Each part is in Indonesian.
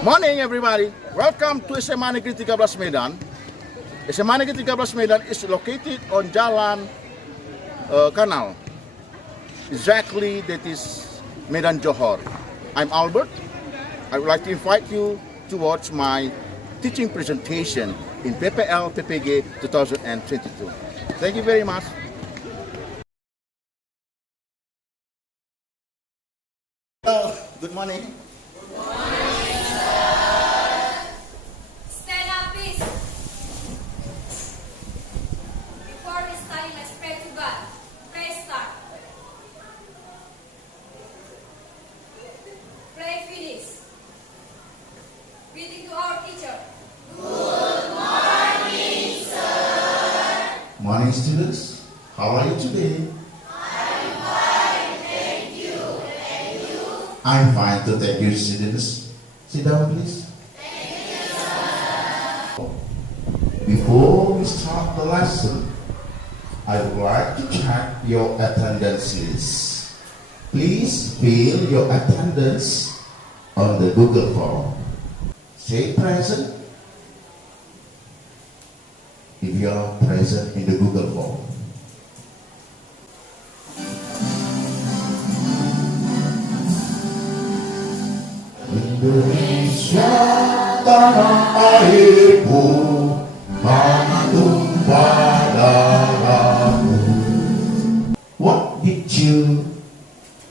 Morning everybody, welcome to SMA Negeri 13 Medan. SMA Negeri 13 Medan is located on Jalan Kanal. Exactly, that is Medan Johor. I'm Albert. I would like to invite you to watch my teaching presentation in PPL PPG 2022. Thank you very much. Hello, good morning. Stand up, please. Before we study, let's pray to God. Pray start. Pray finish. Greeting to our teacher. Morning students, how are you today? I'm fine to thank you students. Sit down please. Before we start the lesson, I would like to check your attendance list. Please fill your attendance on the Google form. Say present if you are present in the Google form. Indonesia tanah airku, tanah tumpah darahmu. What did you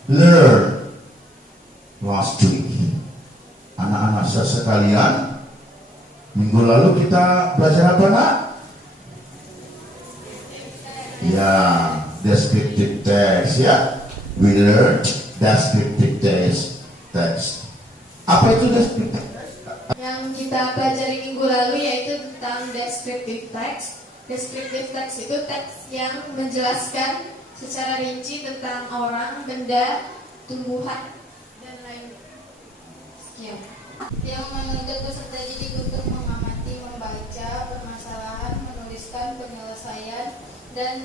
learn last week? Anak-anak sekalian, minggu lalu kita belajar apa nak? Ya, descriptive text ya. We learned descriptive text. Apa itu descriptive text? Yang kita pelajari minggu lalu yaitu tentang descriptive text. Descriptive text itu teks yang menjelaskan secara rinci tentang orang, benda, tumbuhan, dan lain. Sekian. Yang menuntut peserta didik untuk mengamati, membaca permasalahan, menuliskan penyelesaian, dan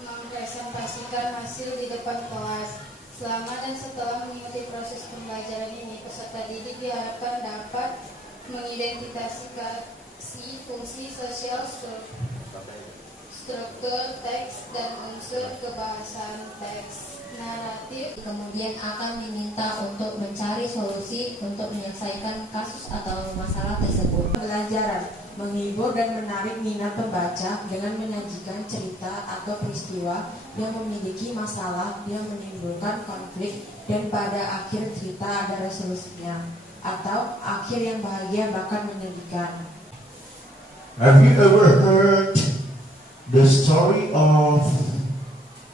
mempresentasikan hasil di depan kelas. Selama dan setelah mengikuti proses pembelajaran ini, peserta didik diharapkan dapat mengidentifikasi fungsi sosial, struktur teks, dan unsur kebahasaan teks naratif. Kemudian akan diminta untuk mencari solusi untuk menyelesaikan kasus atau masalah tersebut. Pembelajaran menghibur dan menarik minat pembaca dengan menyajikan cerita atau peristiwa yang memiliki masalah yang menimbulkan konflik dan pada akhir cerita ada resolusinya, atau akhir yang bahagia bahkan menyedihkan. Have you ever heard the story of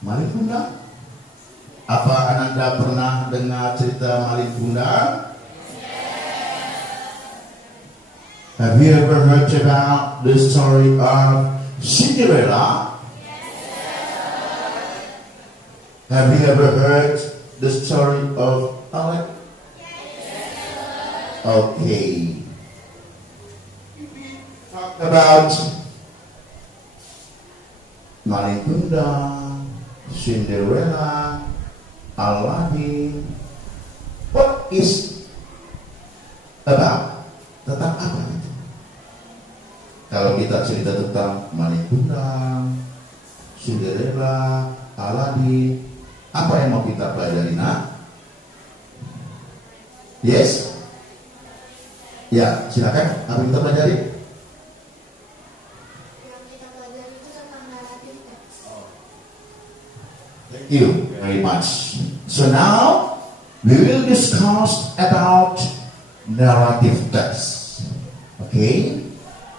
Malin Kundang? Apa Ananda pernah dengar cerita Malin Kundang? Have you ever heard about the story of Cinderella? Have you ever heard the story of Alex? Okay. Talk about Malin Kundang, Cinderella, Aladdin. What is about? Tentang apa itu? Kalau kita cerita tentang Malin Kundang, Cinderella, Aladdin, apa yang mau kita pelajari nak? Yes? Ya, silakan. Apa yang kita pelajari? Yang kita pelajari itu tentang naratif teks. Thank you very much. So now we will discuss about narrative text. Okay?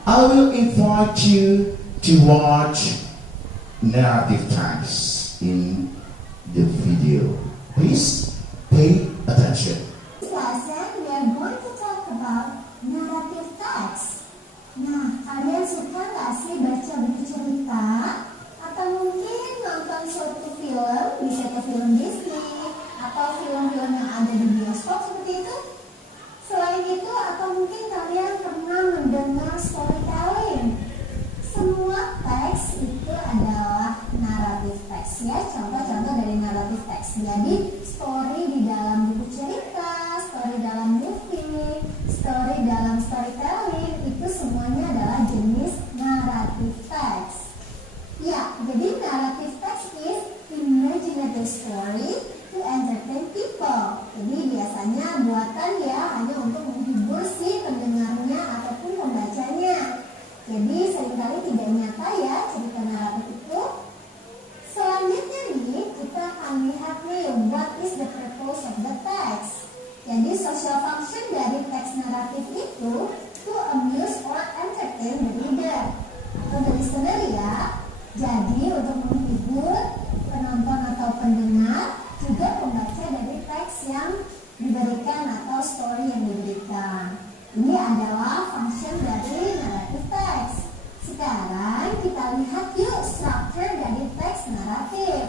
I will invite you to watch narrative text in the video. Please pay attention. This lesson we are going to talk about narrative text. Nah, kalian suka nggak sih baca buku cerita? Atau mungkin nonton suatu film, bisa ke film Disney atau film-film yang ada di bioskop seperti itu? Selain itu, atau mungkin kalian pernah mendengar storytelling? Semua teks itu adalah naratif teks ya, contoh-contoh dari naratif teks. Jadi story di dalam buku cerita, story dalam movie, function dari teks naratif itu to amuse or entertain the reader atau the listener ya. Jadi untuk menghibur penonton atau pendengar, juga pembaca dari teks yang diberikan atau story yang diberikan. Ini adalah function dari naratif teks. Sekarang kita lihat yuk structure dari teks naratif.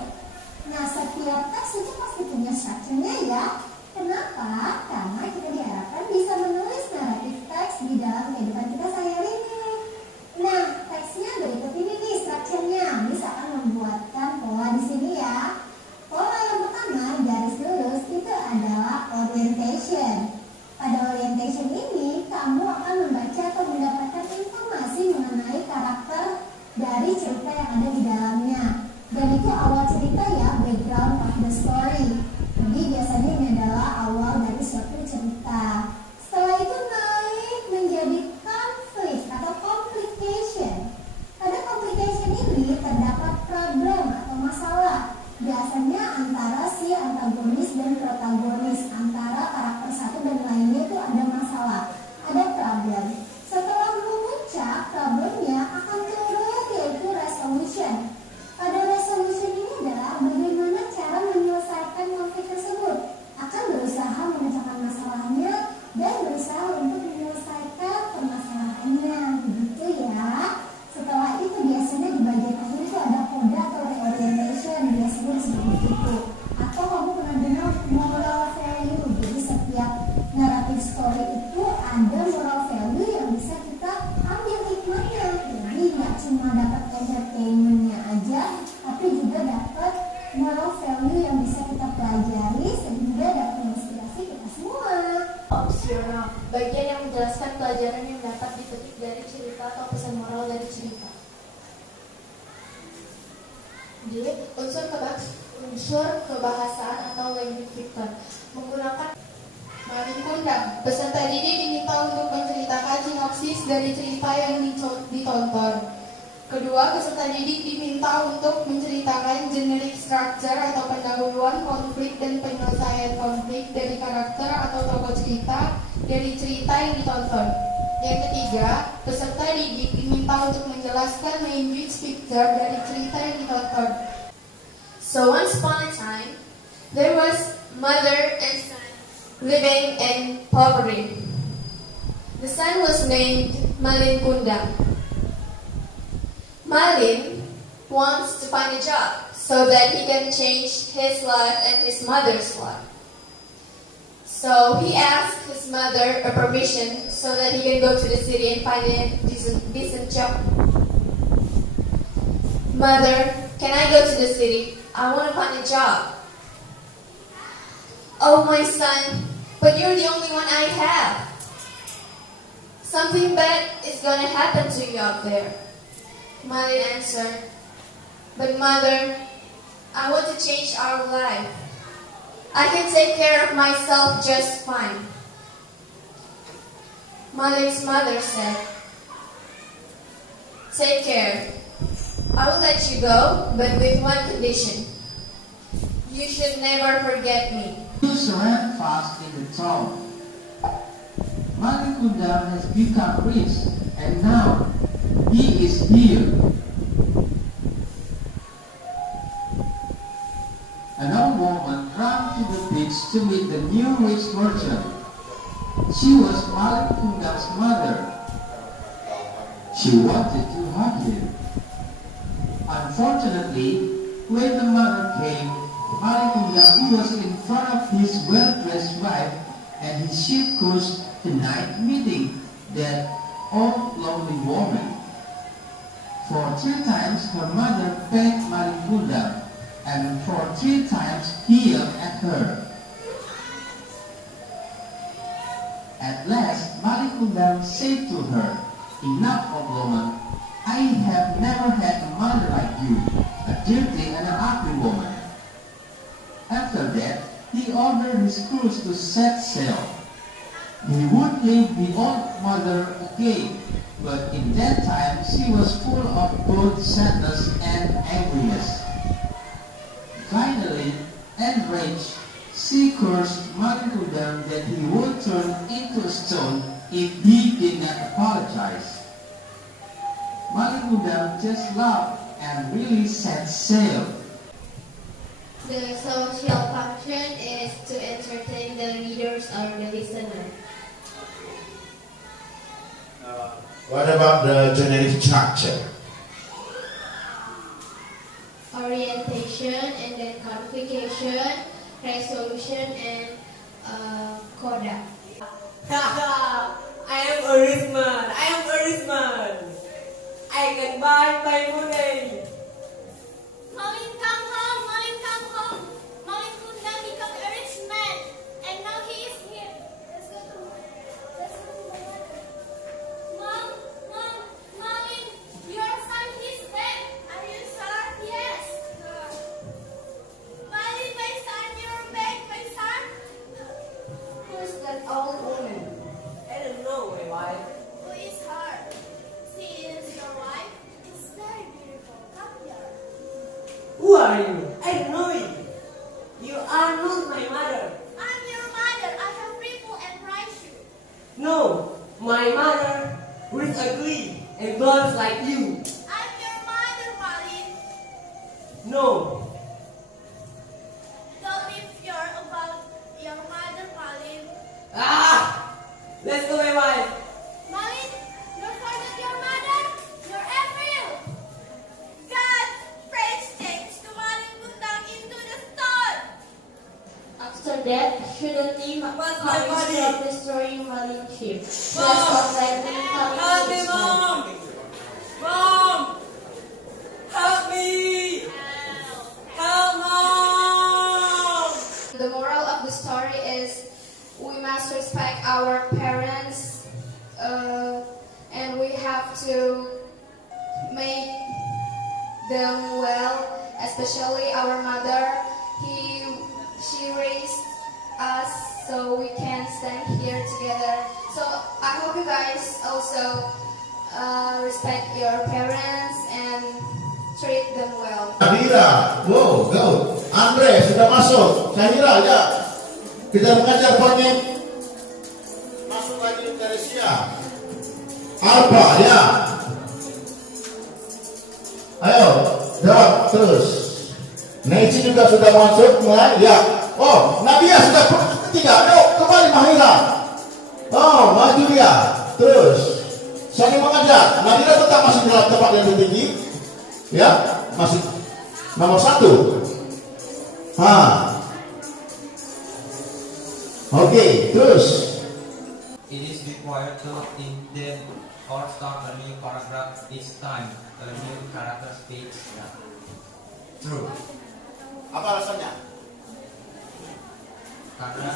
Nah, setiap teks itu pasti punya strukturnya ya. Kenapa? Karena kita diharapkan bisa menulis naratif teks di dalam kehidupan kita sehari-hari ini. Nah, teksnya berikut ini nih strukturnya. Bisa akan membuatkan pola di sini ya. Pola yang pertama, garis lurus, itu adalah orientation. Pada orientation ini, kamu akan membaca atau mendapatkan informasi mengenai karakter dari cerita yang ada di dalamnya. Dan itu awal cerita ya, background of the story. Jadi biasanya ini adalah awal dari suatu cerita. Setelah itu naik menjadi conflict atau complication. Pada complication ini terdapat problem atau masalah. Biasanya antara si antagonis dan protagonis, antara karakter satu dan lainnya itu ada masalah, ada problem. Setelah memuncak, problemnya akan turun yaitu resolution. Pada resolution ini adalah bagaimana cara menyelesaikan konflik tersebut. Akan berusaha memecahkan masalahnya dan berusaha untuk menyelesaikan permasalahannya. Begitu ya. Setelah itu biasanya di bagian akhir itu ada koda atau reorientation. Biasanya seperti itu. Atau kamu pernah dengar moral value. Jadi setiap naratif story itu ada moral value yang bisa kita ambil hikmahnya. Jadi nggak cuma dapat entertainmentnya aja, tapi juga dapat moral value yang bisa kita pelajari sehingga dapat menginspirasi kita semua. Opsional, bagian yang menjelaskan pelajaran yang dapat dipetik dari cerita atau pesan moral dari cerita. D. Unsur kebahasaan atau language fiction menggunakan Malin Kundang. Peserta didik diminta untuk menceritakan sinopsis dari cerita yang ditonton. Kedua, peserta didik diminta untuk menceritakan generic structure atau pendahuluan konflik dan penyelesaian konflik dari karakter atau tokoh cerita dari cerita yang ditonton. Yang ketiga, peserta didik diminta untuk menjelaskan language picture dari cerita yang ditonton. So once upon a time, there was mother and son living in poverty. The son was named Malin Kundang. Malin wants to find a job so that he can change his life and his mother's life. So he asked his mother a permission so that he can go to the city and find a decent job. Mother, can I go to the city? I want to find a job. Oh, my son, but you're the only one I have. Something bad is going to happen to you out there. Malin answered, but mother, I want to change our life. I can take care of myself just fine. Malin's mother said, take care. I will let you go, but with one condition. You should never forget me. News ran fast in the town. Malin Kundang has become rich, and now he is here. An old woman ran to the beach to meet the new rich merchant. She was Malin Kundang's mother. She wanted to hug him. Unfortunately, when the mother came, Malin Kundang was in front of his well-dressed wife, and his ship crossed the night meeting that old lonely woman. For 3 times her mother begged Malin Kundang, and for 3 times he yelled at her. At last, Malin Kundang said to her, "Enough, old woman. I have never had a mother like you, a dirty and an ugly woman." After that, he ordered his crews to set sail. He would leave the old mother again, but in that time she was full of both sadness and angriness. Finally, enraged, She cursed Malin that he would turn into a stone if he did not apologize. Malin just laughed and really set sail. The social function is to entertain the readers or the listener. What about the generic structure? Orientation and then codification, resolution and coda. I am a rich man. I can buy my money. Malin, come home. Malin, come home. Malin Kundang become a rich man, and now he is here. Let's go to Mom, Malin, your son is dead. Are you sure? Yes. Malin, my son, you're back, my son. Who's that old woman? I don't know, my wife. Who is her? She is your wife. It's very beautiful. Come here. Who are you? I don't know you. You are not my mother. I'm your mother. I have people and rice you. No, my mother was ugly and blonde like you. I'm your mother, Malin. No, Don't be fear about your mother, Malin. let's go, my wife. Malin, don't forget your mother. You're April. God, praise change to Malin Kundang into the stone. After that, shouldn't he What's my body? stop destroying Malin ship? Mom! Just stop letting him come Help into me, his Mom! life. Mom! Help me! Help, Mom! The moral of the story is we must respect our parents and we have to make them well, especially our mother. She raised us so we can stand here together. So I hope you guys also respect your parents and treat them well. Syahira, wow, go. Andre sudah masuk. Syahira, ya. Kita mengajar fonik. Masuk lagi Teresia. Alba, ya. Ayo, jawab terus. Neci juga sudah masuk, mulai, ya. Oh, Nadia sudah ketiga. Ayo, kembali Mahira. Oh, maju dia. Terus. Saling mengajar. Nadia tetap masih di tempat yang tertinggi. Ya, masih nomor 1. Oke, terus. It is required to indent or start a new paragraph each time a new character speaks. True. Apa alasannya? Karena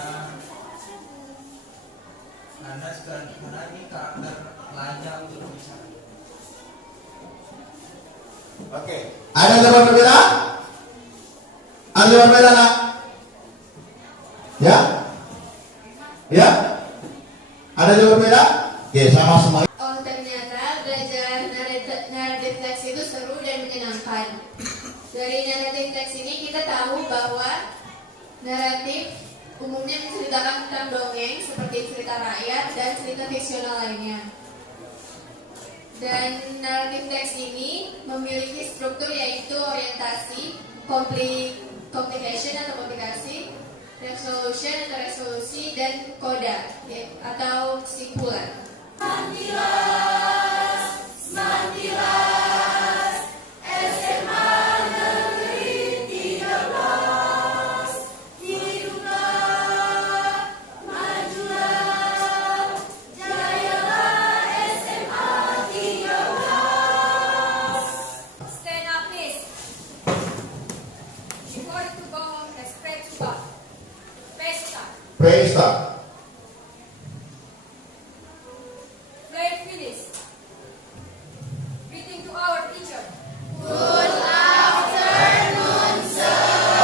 ini karakter lainnya untuk bicara. Oke. Ada jawaban berbeda? Ada jawaban berbeda, nak? Ya? Ya? Ada jawaban berbeda? Oke, sama semua. Oh, ternyata belajar naratif teks itu seru dan menyenangkan. Dari naratif teks ini kita tahu bahwa naratif umumnya menceritakan tentang dongeng seperti cerita rakyat dan cerita fiksional lainnya. Dan naratif teks ini memiliki struktur yaitu orientasi, complication atau komplikasi, resolution atau resolusi, dan koda atau kesimpulan. Mantilas, SMA Negeri 13. Hiduplah, majulah, jayalah SMA 13. Stand up, please. Before you go on, let's pray to God. Praise God. Praise God. Pray finish. Greeting to our teacher.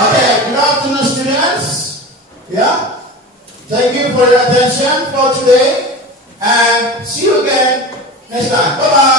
Okay, good afternoon, students. Yeah. Thank you for your attention for today, and see you again next time. Bye bye.